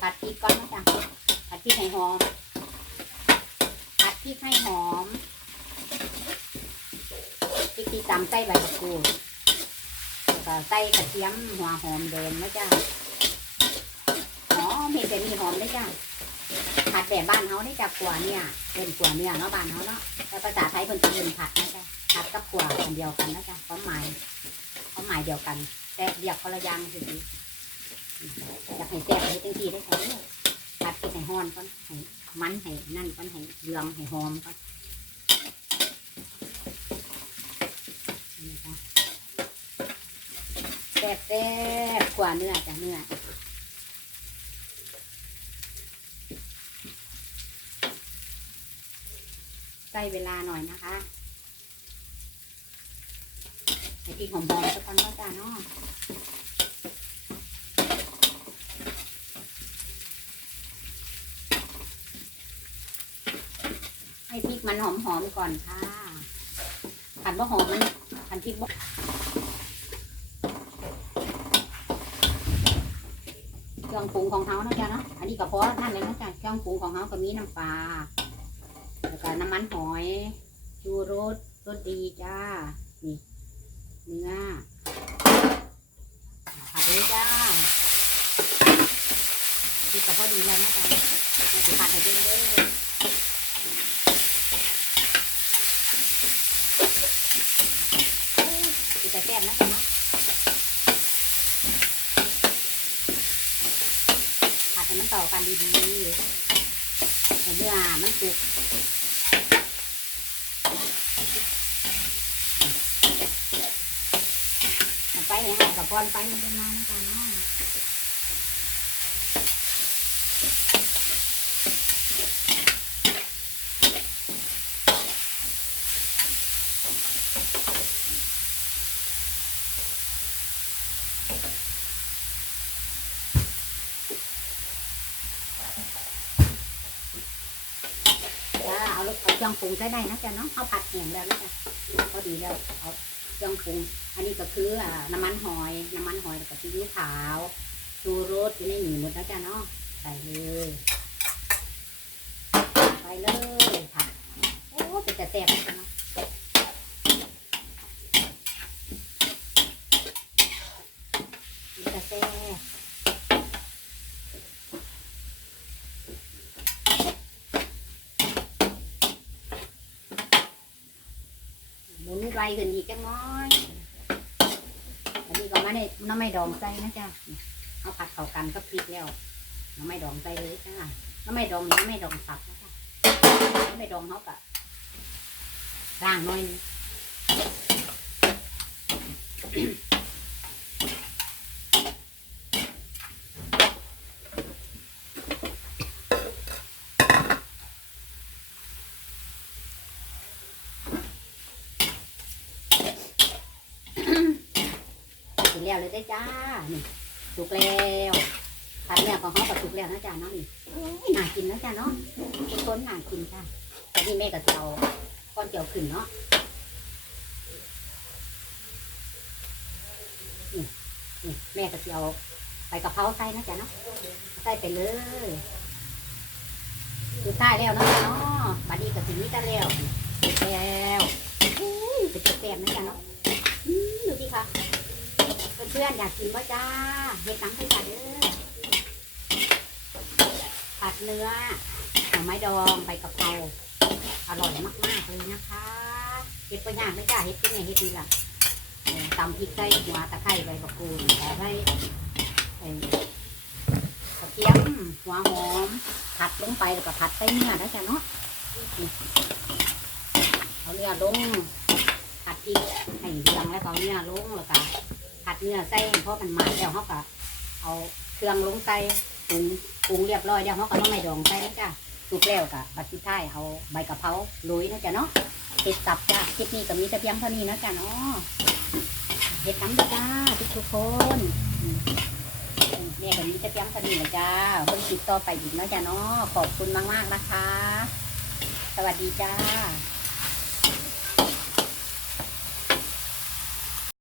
ผัดพริกก่อนนะจ๊ะผัดพริกให้หอม ผัดพริกให้หอมพริกที่ตำใส่ใบมะกรูดแล้วก็ใส่กระเทียมหัวหอมแดงนะจ๊ะหอมเห็นแต่มีหอมเลยจ้ะผัดแบบบ้านเขาได้จากกัวเนี่ย เป็นกัวเนี่ยเนาะบ้านเขาเนาะแต่ภาษาไทยคนจะเป็นผัดนะจ๊ะผัดกับกัวอันเดียวกันนะจ๊ะความหมายความหมายเดียวกัน แต่เรียกคนละอย่างคือ อยากให้แซ่บให้เต็มที่ได้ค่ะผัดพริกให้หอนก่อนให้มันให้นั่นก่อนให้เหลืองให้หอมก่อนแซ่บแซ่บกว่าเนื้อจ้ะเนื้อใช้เวลาหน่อยนะคะให้พริกหอมๆสักก่อนก็จ้าเนาะ ให้พริกมันหอมๆก่อนค่ะผัดว่าหอมมันผัดพริกบ่เครื่องปรุงของเขานะจ๊ะเนาะอันนี้ก็พอท่านเลยนะจ๊ะเครื่องปรุงของเขาก็มีน้ำปลาแล้วก็น้ำมันหอยชูรสรสดีจ้า นี่เนื้อผัดเลยจ้านี่ก็พอดีแล้วนะจ๊ะเราจะผัดให้เด้งๆคื อจะแซ่บนะจ๊ะผัดให้มันต่อกันดีๆให้เนื้อมันสุกเอาไปให้หายกับพอนไปมันจะนอนนะจ๊ะเนาะ เอาลูกเอาเครื่องปรุงใช้ได้นะจ๊ะเนาะเอาผัดแห้งแล้วนะจ๊ะพอดีแล้วเอาเครื่องปรุง อันนี้ก็คืออ่าน้ำมันหอยน้ำมันหอยแล้วก็ซีอิ๊วขาวชูรสอยู่ในหมี่หมดนะจ๊ะเนาะใส่เลย ไปเลยผัดโอ้เป็นแต่แซ่บนะจ๊ะเนาะเป็นแต่แซ่บ หมุนไกล ขึ้นอีกจังน้อยอันนี้ก็ไม่ได้น้ำไม่ดองใส่นะจ๊ะเอาผัดเข้ากันก็พริกแล้วน้ำไม่ดองใส่เลยจ้าน้ำไม่ดองน้ำไม่ดองสับนะจ๊ะน้ำไม่ดองเขากะล่างน้อยนึง สุกแล้วเลยได้อจ้า นี่สุกแล้วผัดเนี่ยของเขาก็สุกแล้วนะจ๊ะเนาะนี่โอ้ยน่ากินนะจ๊ะเนาะทุกคนน่ากินจ้ะแต่นี่แม่ก็จะเอาก้อนเจียวขึ้นเนาะนี่นี่แม่ก็จะเอาใบกะเพราใส่นะจ๊ะเนาะใส่ไปเลยคือใต้แล้วเนาะจ๊ะเนาะบัดนี้ก็ถึงนี้กันแล้วเสร็จแล้วอุ้ยเป็นแซ่บๆนะจ๊ะเนาะอืมดูดิค่ะ เพื่ อนอยากกินว่จ้าเห็ดน้ำให้จ้าเด้อผัดเนื้อหน่อไม้ดองใบกะเพราอร่อยมากๆเลยนะคะเห็ดปัญญางไม่จ้าเห็ดที่ไหนเห็ดดีล่ะตำพริกใส่หัวตะไคร้ใบมะกรูดแต่ใส่เอ่อกระเทียมหัวหอม ผัดลงไปแล้วก็ผัดใส่เนื้อนะจ้ะเนาะเอาเนื้อลงผัดพริกให้เหลืองแล้วก็เอาเนื้อลงแล้วก็ ผัดเนื้อใส่เพราะมันหมาแล้วเขาก็เอาเครื่องลงใส่ปรุงปรุงเรียบร้อยแล้วเขาก็ต้องไม่ดองใส่นะจ้ะสุกแล้วกับปัดที่ท้ายเอาใบกะเพราโรยนะจ๊ะเนาะเห็ดสับจ้ะคลิปนี้ก็มีแต่เพียงเท่านี้นะจ๊ะเนาะเห็ดน้ำจ้าทุกทุกคนแม่ก็มีแต่เพียงเท่านี้นะจ้าคนติดต่อไปอีกนะจ๊ะเนาะขอบคุณมากๆนะคะ สวัสดีจ้า